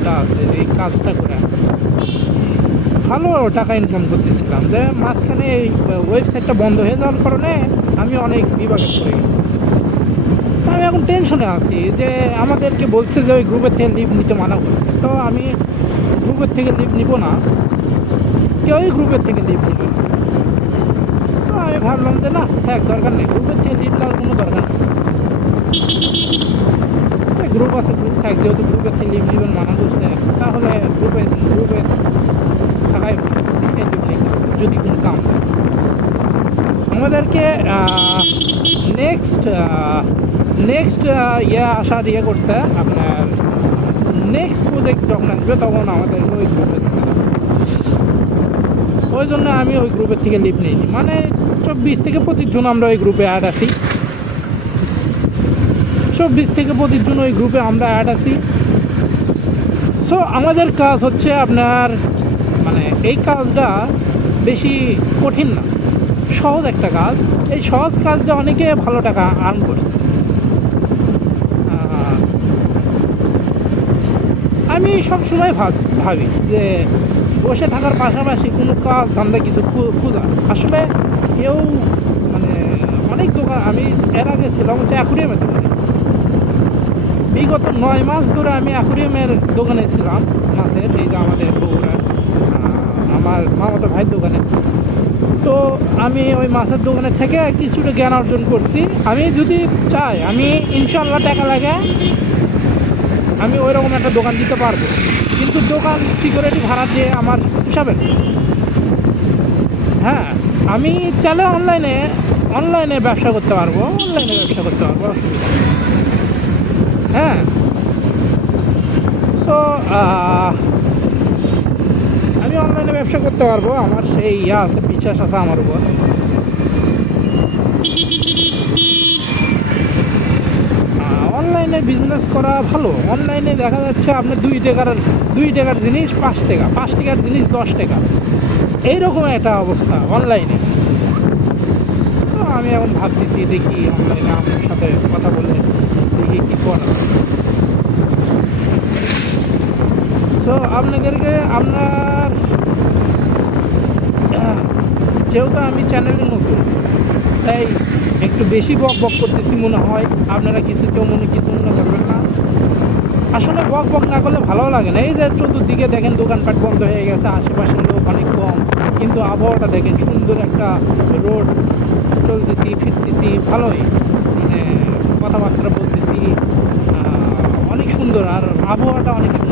কাজটা আছে, এই কাজটা করে ভালো টাকা ইনকাম করতেছিলাম। যে মাঝখানে এই ওয়েবসাইটটা বন্ধ হয়ে যাওয়ার কারণে আমি অনেক বিভাগে পড়ে গেছি। আমি এখন টেনশনে আছি যে আমাদেরকে বলছে যে ওই গ্রুপের থেকে লিভ নিতে মানা করছে, তো আমি গ্রুপের থেকে লিভ নিব না, কেউই গ্রুপের থেকে লিভ নিবে না। তো আমি ভাবলাম যে না থাক, দরকার নেই, গ্রুপের থেকে লিভ নেওয়ার কোনো দরকার নেই। গ্রুপ আছে, গ্রুপ থাক, যেহেতু গ্রুপের থেকে লিভ নিবেন মানা করছে, তাহলে গ্রুপে গ্রুপে থাকাই লিভ নেই যদি কোনো কাম দেয় আমাদেরকে। নেক্সট নেক্সট আসার করছে আপনার, নেক্সট প্রজেক্ট যখন আসবে তখন আমাদের ওই গ্রুপে থাকবে। ওই জন্য আমি ওই গ্রুপের থেকে লিভ নিইনি, মানে 24 থেকে 25 জন আমরা ওই গ্রুপে অ্যাড আছি। 24 থেকে 25 জন ওই গ্রুপে আমরা অ্যাড আছি। সো আমাদের কাজ হচ্ছে আপনার, মানে এই কাজটা বেশি কঠিন না, সহজ একটা কাজ। এই সহজ কাজটা অনেকে ভালো টাকা আর্ন করছে। আমি সবসময় ভাবি যে বসে থাকার পাশাপাশি কোনো কাজ ধান্দা কিছু খোঁজা। আসলে কেউ মানে অনেক দোকান, আমি এর আগে ছিলাম হচ্ছে অ্যাকুরিয়ামের দোকানে। বিগত 9 মাস ধরে আমি অ্যাকুরিয়ামের দোকানে ছিলাম, মাছের, এই যে আমাদের বগুড়ার আমার মামাতো ভাইয়ের দোকানে। তো আমি ওই মাছের দোকানের থেকে কিছুটা জ্ঞান অর্জন করছি। আমি যদি চাই, আমি ইনশাল্লাহ টাকা লাগে আমি ওই রকম একটা দোকান দিতে পারবো, কিন্তু দোকান সিকিউরিটি ভাড়া দিয়ে আমার হিসাবে। হ্যাঁ, আমি চাইলে অনলাইনে ব্যবসা করতে পারবো, অসুবিধা। হ্যাঁ, সো আমি অনলাইনে ব্যবসা করতে পারবো, আমার সেই আছে, বিশ্বাস আছে আমার উপর। অনলাইনে বিজনেস করা ভালো। অনলাইনে দেখা যাচ্ছে আপনার 2 টাকার জিনিস 5 টাকা, 5 টাকার জিনিস 10 টাকা, এইরকম একটা অবস্থা অনলাইনে। তো আমি এখন ভাবতেছি দেখি অনলাইনে আপনার সাথে কথা বলে দেখি কী করা। তো আপনাদেরকে যেহেতু আমি চ্যানেলে নতুন, তাই একটু বেশি বক করতেছি মনে হয়, আপনারা কিছু মনে করবেন না। আসলে বক না করলে ভালো লাগে না। এই যে চতুর্দিকে দেখেন দোকানপাট বন্ধ হয়ে গেছে, আশেপাশের লোক অনেক কম, কিন্তু আবহাওয়াটা দেখেন সুন্দর একটা রোড, চলতেছি ফিরতেছি ভালোই, মানে কথাবার্তা বলতেছি, অনেক সুন্দর, আর আবহাওয়াটা অনেক সুন্দর।